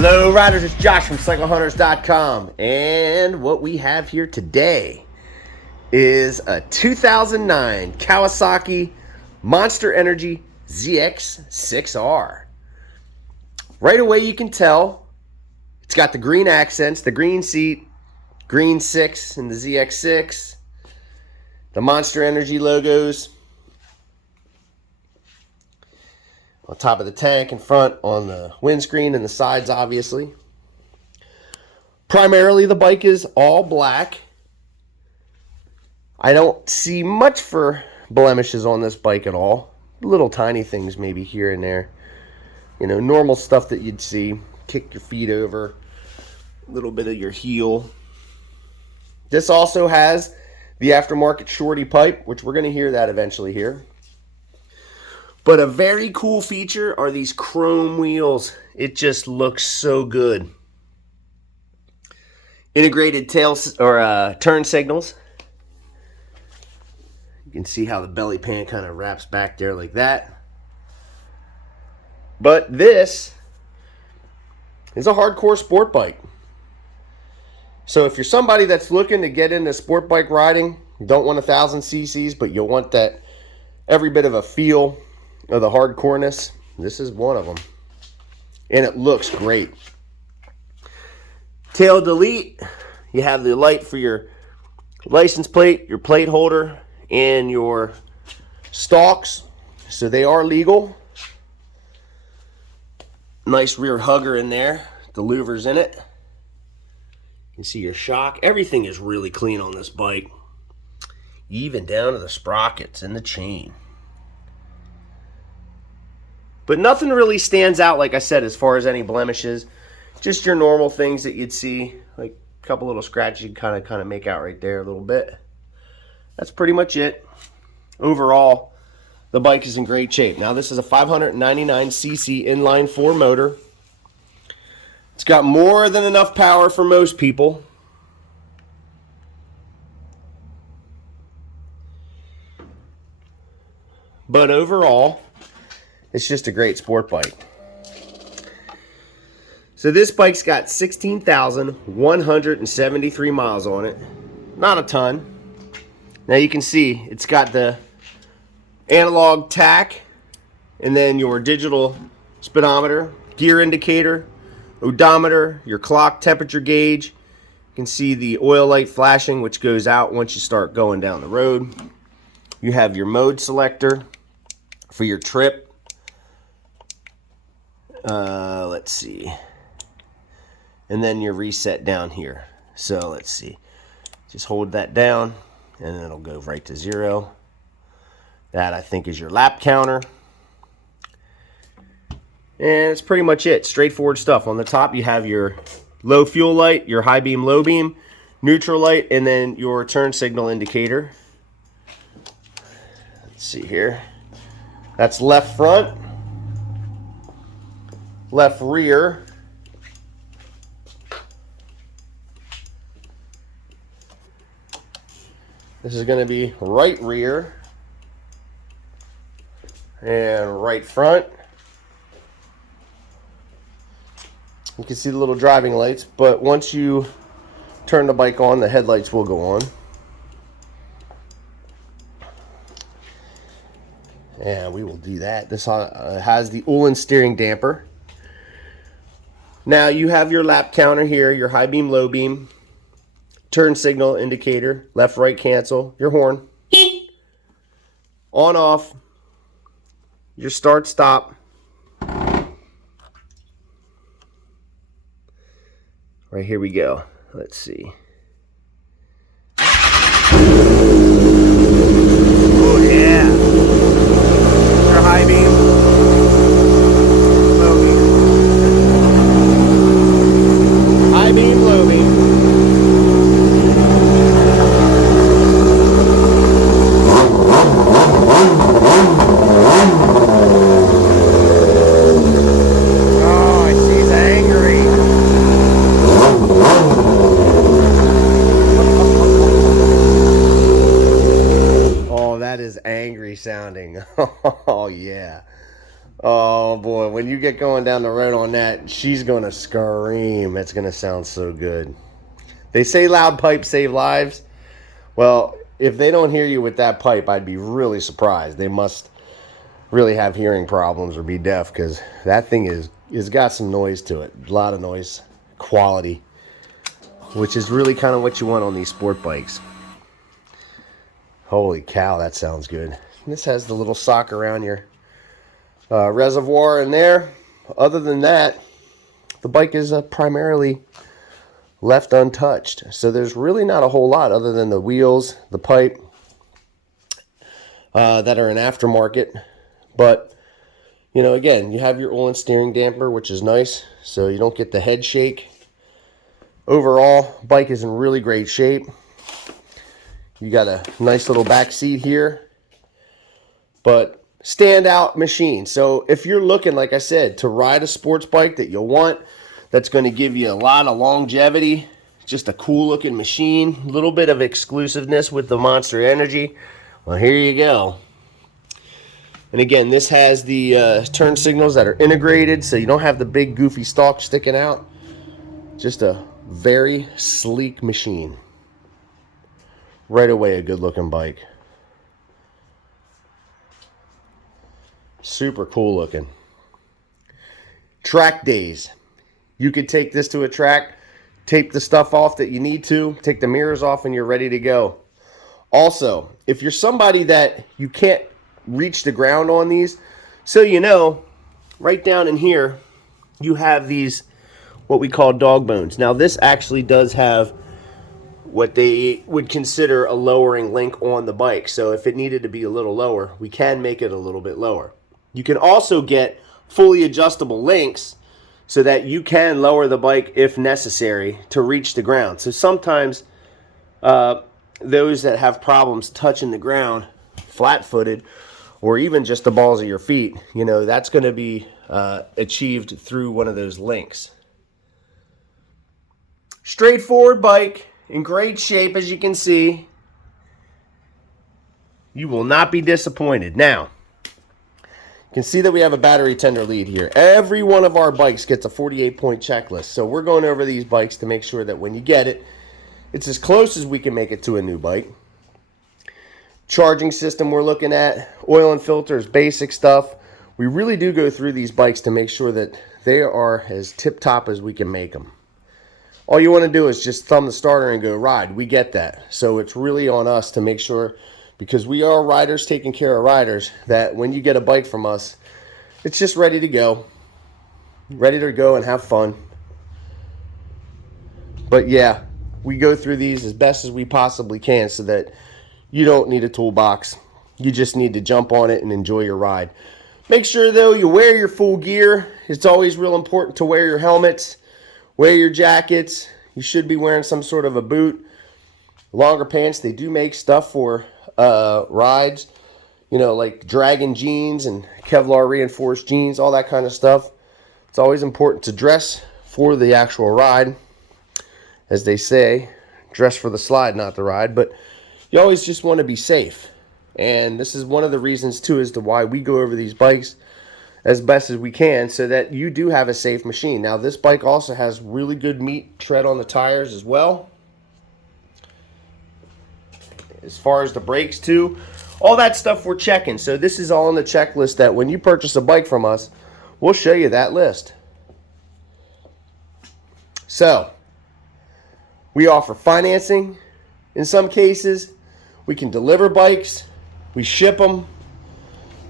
Hello riders, it's Josh from CycleHunters.com, and what we have here today is a 2009 Kawasaki Monster Energy ZX6r. Right away you can tell it's got the green accents, the green seat, green 6 in the ZX6, the Monster Energy logos on top of the tank in front, on the windscreen and the sides, obviously. Primarily, the bike is all black. I don't see much for blemishes on this bike at all. Little tiny things maybe here and there. You know, normal stuff that you'd see. Kick your feet over. A little bit of your heel. This also has the aftermarket shorty pipe, which we're going to hear that eventually here. But a very cool feature are these chrome wheels. It just looks so good. Integrated turn signals. You can see how the belly pan kind of wraps back there like that. But this is a hardcore sport bike. So if you're somebody that's looking to get into sport bike riding, you don't want 1,000 cc's, but you'll want that every bit of a feel of the hardcoreness, this is one of them. And it looks great. Tail delete, you have the light for your license plate, your plate holder, and your stalks. So they are legal. Nice rear hugger in there. The louver's in it. You can see your shock. Everything is really clean on this bike. Even down to the sprockets and the chain. But nothing really stands out, like I said, as far as any blemishes. Just your normal things that you'd see, like a couple little scratches you can kind of make out right there a little bit. That's pretty much it. Overall, the bike is in great shape. Now, this is a 599cc inline 4 motor. It's got more than enough power for most people. But overall, it's just a great sport bike. So this bike's got 16,173 miles on it. Not a ton. Now you can see it's got the analog tach and then your digital speedometer, gear indicator, odometer, your clock temperature gauge. You can see the oil light flashing, which goes out once you start going down the road. You have your mode selector for your trip. Let's see. And then your reset down here. So let's see. Just hold that down and then it'll go right to 0. That I think is your lap counter. And it's pretty much it. Straightforward stuff. On the top you have your low fuel light, your high beam, low beam, neutral light, and then your turn signal indicator. Let's see here. That's left front. Left rear. This is going to be right rear and right front. You can see the little driving lights, but once you turn the bike on, the headlights will go on. And we will do that. This has the Ullin steering damper. Now you have your lap counter here, your high beam, low beam, turn signal indicator, left, right, cancel, your horn, on, off, your start, stop. Right, here we go. Let's see. Oh yeah. Your high beam, low beam. High beam, low beam. Oh, I see he's angry. Oh, that is angry sounding. Oh, yeah. Oh boy, when you get going down the road on that, she's gonna scream. It's gonna sound so good. They say loud pipes save lives. Well, if they don't hear you with that pipe, I'd be really surprised. They must really have hearing problems or be deaf, because that thing is got some noise to it. A lot of noise quality, which is really kind of what you want on these sport bikes. Holy cow, that sounds good. This has the little sock around your reservoir in there. Other than that, the bike is primarily left untouched. So there's really not a whole lot other than the wheels, the pipe that are an aftermarket. But, you know, again, you have your Olin steering damper, which is nice, so you don't get the head shake. Overall, bike is in really great shape. You got a nice little back seat here, but standout machine. So if you're looking, like I said, to ride a sports bike that you'll want, that's going to give you a lot of longevity, just a cool looking machine, a little bit of exclusiveness with the Monster Energy, well, here you go. And again, this has the turn signals that are integrated, so you don't have the big goofy stalk sticking out. Just a very sleek machine. Right away, a good looking bike. Super cool looking. Track days. You could take this to a track, tape the stuff off that you need to, take the mirrors off, and you're ready to go. Also, if you're somebody that you can't reach the ground on these, so you know, right down in here, you have these, what we call dog bones. Now, this actually does have what they would consider a lowering link on the bike. So if it needed to be a little lower, we can make it a little bit lower. You can also get fully adjustable links so that you can lower the bike if necessary to reach the ground. So sometimes those that have problems touching the ground flat-footed, or even just the balls of your feet, you know, that's going to be achieved through one of those links. Straightforward bike, in great shape, as you can see. You will not be disappointed. Now, you can see that we have a battery tender lead here. Every one of our bikes gets a 48-point checklist. So we're going over these bikes to make sure that when you get it, it's as close as we can make it to a new bike. Charging system we're looking at, oil and filters, basic stuff. We really do go through these bikes to make sure that they are as tip-top as we can make them. All you want to do is just thumb the starter and go ride. We get that. So it's really on us to make sure, because we are riders taking care of riders, that when you get a bike from us, it's just ready to go. Ready to go and have fun. But yeah, we go through these as best as we possibly can so that you don't need a toolbox. You just need to jump on it and enjoy your ride. Make sure, though, you wear your full gear. It's always real important to wear your helmets, wear your jackets. You should be wearing some sort of a boot. Longer pants. They do make stuff for rides, you know, like Dragon jeans and Kevlar reinforced jeans, all that kind of stuff. It's always important to dress for the actual ride. As they say, dress for the slide, not the ride. But you always just want to be safe. And this is one of the reasons, too, as to why we go over these bikes as best as we can so that you do have a safe machine. Now, this bike also has really good meat tread on the tires as well. As far as the brakes, too, all that stuff we're checking. So this is all on the checklist that when you purchase a bike from us, we'll show you that list. So, we offer financing in some cases. We can deliver bikes. We ship them.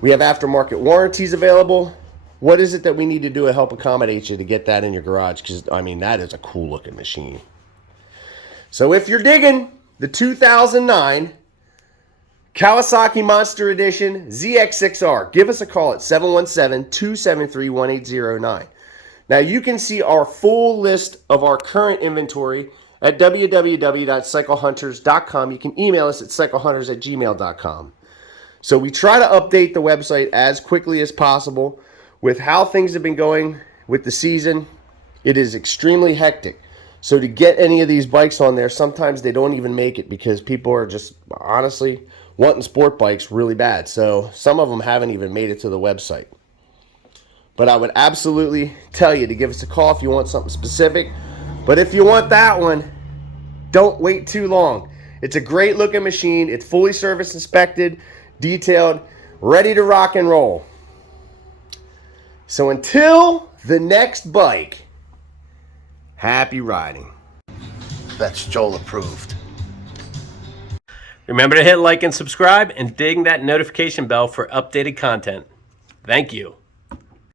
We have aftermarket warranties available. What is it that we need to do to help accommodate you to get that in your garage? Because, I mean, that is a cool looking machine. So if you're digging the 2009 Kawasaki Monster Edition ZX6r, give us a call at 717-273-1809. Now, you can see our full list of our current inventory at www.cyclehunters.com. You can email us at cyclehunters@gmail.com. So we try to update the website as quickly as possible. With how things have been going with the season, it is extremely hectic. So to get any of these bikes on there, sometimes they don't even make it because people are just honestly wanting sport bikes really bad. So some of them haven't even made it to the website. But I would absolutely tell you to give us a call if you want something specific. But if you want that one, don't wait too long. It's a great looking machine. It's fully service inspected, detailed, ready to rock and roll. So until the next bike, happy riding. That's Joel approved. Remember to hit like and subscribe and ding that notification bell for updated content. Thank you.